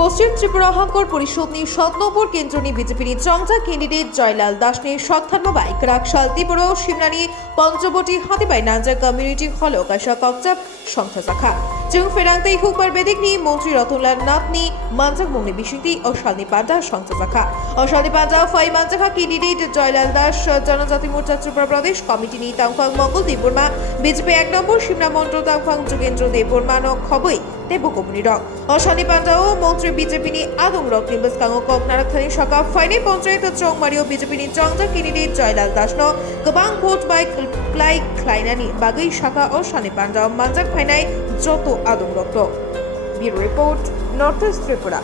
পশ্চিম ত্রিপুরা হাঙ্কর পরিষদ নিয়ে ৭ নম্বর কেন্দ্র নিয়ে বিজেপি চংজা ক্যান্ডিডেট জয়লাল দাস নিয়ে সত্থান্ন বাইক রাকশাল ত্রিপুরা সিমলানি পঞ্চবটি হাতিবাই নাঞ্জা কমিউনিটি হল কাশা ককচাপ সংস্থা শাখা जों फेरांगते हुकबार बेदिकनि मंत्री रतनलाल नाथनि मानजाक मुंनि बिसिंति अशालनि पांडा संस्था शाखा अशालनि पांडा फाइ मानजाखा कैंडिडेट जयलाल दास जनजाति मोर्चा त्रिपुरा प्रदेश कमिटिनि तांफां मंगल देबबर्मा बिजेपि 1 नम्बर सिमला मन्डल तांफां जुगेन्द्र देबबर्मा न खबै देबकमुनि रक अशालनि पांडा ओ मंत्री बिजेपिनि आदं रकनि बसकांगो कक नाराकथानि शाखा फाइनि पंचायत चौमारियाव बिजेपिनि चंजा कैंडिडेट जयलाल दास न गोबां भोट बाय क्लाइ ख्लाइनानि बागै शाखा अशालनि पांडा मानजाक फाइनाय যত আদম রক্ত bureau report north east Tripura.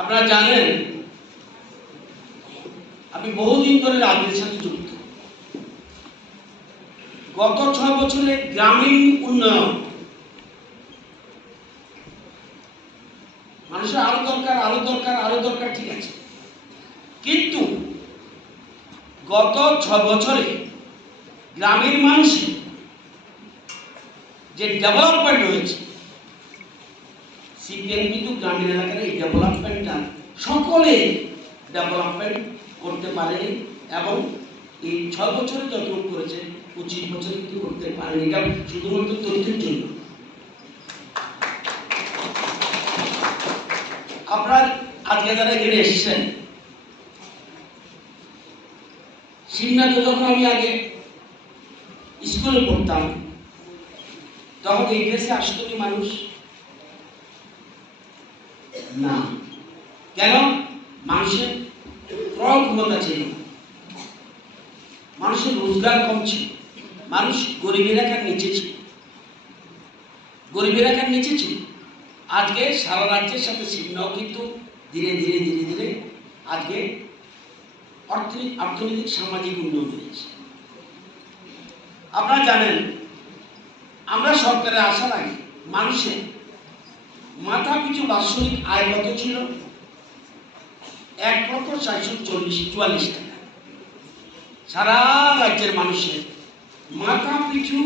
আপনারা জানেন আমি বহুদিন ধরে রাজনীতির সাথে যুক্ত। গত 6 বছরে গ্রামীণ উন্নয়ন মানুষের আরো দরকার ঠিক আছে, কিন্তু গত 6 বছরে গ্রামের মানুষের যে ডেভেলপমেন্ট হয়েছে, সিপিএম কিন্তু গ্রামীণ এলাকার এই ডেভেলপমেন্টটা সকলে ডেভেলপমেন্ট করতে পারেনি এবং এই 6 বছরে যতটুকু করেছে 25 বছরে কিন্তু করতে পারেনি। এটা শুধুমাত্র তথ্যের জন্য। আপনারা আজকে যারা এখানে এসেছেন, সিমলাতে যখন আমি আগে স্কুলে পড়তাম তখন এই দেশে আসতো কি মানুষ? না। কেন? মানুষের ক্রয় ক্ষমতা ছিল, মানুষের রোজগার কম ছিল, মানুষ গরিবের রেখার নিচে ছিল। আজকে সারা রাজ্যের সাথে সিমলাও কিন্তু ধীরে ধীরে আজকে অর্থনৈতিক সামাজিক উন্নয়ন হয়েছে। আপনারা জানেন আমরা সরকারে আসার আগে মানুষের মাথা পিছু বাৎসরিক আয় কত ছিল? 1,444 টাকা। সারা রাজ্যের মানুষের মাথা পিছু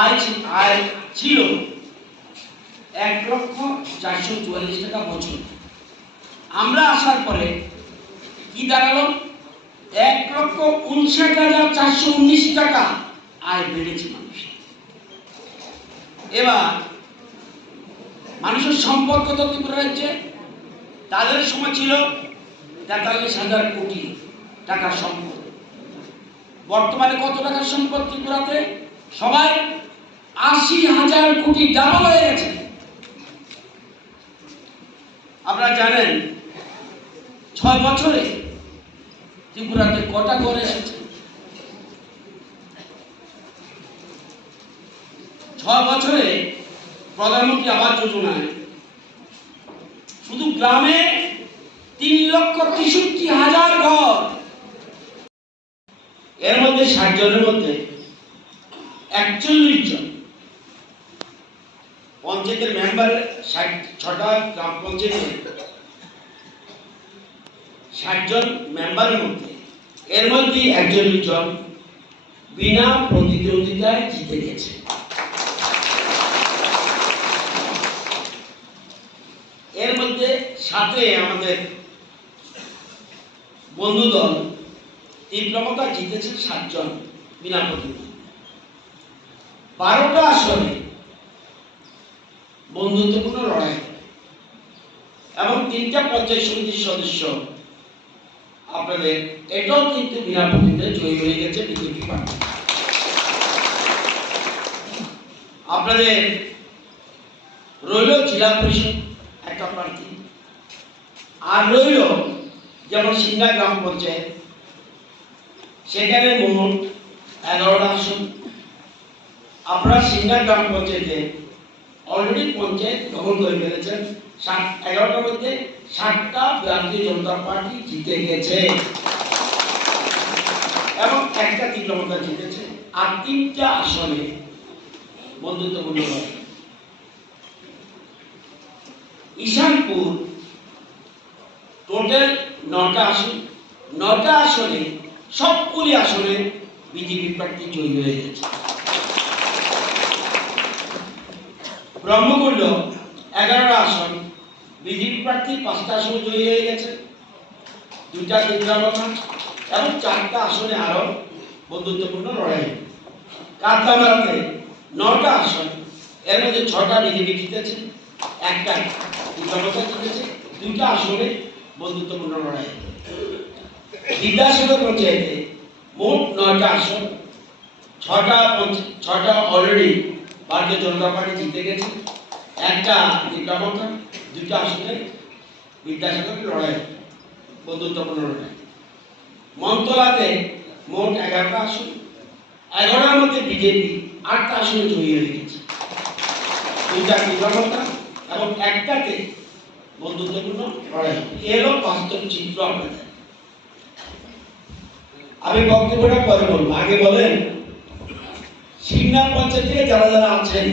আয় ছিল 1,444 টাকা বছর। আমরা আসার পরে কি দাঁড়ালো? 1,59,419 টাকা আয় বেড়েছে মানুষের। এবার মানুষের সম্পদ কত ত্রিপুরা রাজ্যে? তাদের সময় ছিল 43,000 কোটি টাকার সম্পদ। বর্তমানে কত টাকার সম্পদ ত্রিপুরাতে? সবাই 80,000 কোটি, ডাবল হয়ে গেছে। আপনারা জানেন 6 বছরে ত্রিপুরাতে কটা ঘর এসেছে? 6 বছরে প্রধানমন্ত্রী আবাস যোজনায় শুধু গ্রামে 3,63,000 ঘর। এর মধ্যে 60 জনের মধ্যে 41 জন পঞ্চায়েতের মেম্বার, 6টা গ্রাম পঞ্চায়েতের 60 জন মেম্বারের মধ্যে এর মধ্যে 41 জন বিনা প্রতিদ্বন্দ্বিতায় জিতে গেছে। এর মধ্যে সাথে আমাদের বন্ধু দল তীব্রমতা জিতেছে 7 জন বিনা প্রতিদ্বন্দ্বিতা। 12টা আসনে বন্ধুত্বপূর্ণ লড়াই এবং 3টা পঞ্চায়েত সমিতির সদস্য আপনাদের এটাও কিন্তু বিনা প্রতিদ্বন্দ্বিতায় জয়ী হয়ে গেছে বিজেপি পার্টি। আপনাদের রইল জেলা পরিষদ একটা প্রার্থী, আর রইল যেমন সিংহা গ্রাম পঞ্চায়েত, সেখানে মোট 11টা আসন। আপনারা সিংহা গ্রাম পঞ্চায়েতে অলরেডি পঞ্চায়েত দখল করে ফেলেছেন। 11টার মধ্যে 7টা ভারতীয় জনতা পার্টি জিতে গেছে এবং একটা তীব্রমতা জিতেছে, আর 3টা আসনে বন্ধুত্বপূর্ণ লড়াই। ঈশানপুর টোটাল 9টা আসন, 9টা আসনে সবগুলি আসনে বিজেপি প্রার্থী জয়ী হয়ে গেছে। ব্রহ্মকুণ্ড 11টা আসন, বিজেপি প্রার্থী 5টা আসনে জয়ী হয়ে গেছে, 2টা কেন্দ্রাপথা এবং 4টা আসনে আরো বন্ধুত্বপূর্ণ লড়াই। কাতামারাতে 9টা আসন, এর মধ্যে 6টা বিজেপি জিতেছে, 1টা কেন্দ্রাপথা জিতেছে, 2টা আসনে বন্ধুত্বপূর্ণ লড়াই। বিদ্যাসাগর পঞ্চায়েতে মোট 9টা আসন, 6টা অলরেডি ভারতীয় জনতা পার্টি জিতে গেছে, 1টা কেন্দ্রাপথা, 2টা আসনে বিদ্যাসাগরের লড়াই, বন্ধুত্বপূর্ণ লড়াই। মন্তলাতে মোট 11টা আসন, 11টার মধ্যে বিজেপি 8টা আসনে জয়ী হয়ে গেছে, 2টা কেন্দ্রাপথা এবং 1টাতে বন্ধুত্বপূর্ণ লড়াই। এলো বাস্তব চিত্র আপনাদের। আমি বক্তব্যটা পরে বলবো, আগে বলেন সিংনাল পঞ্চায়েত থেকে যারা যারা আছেন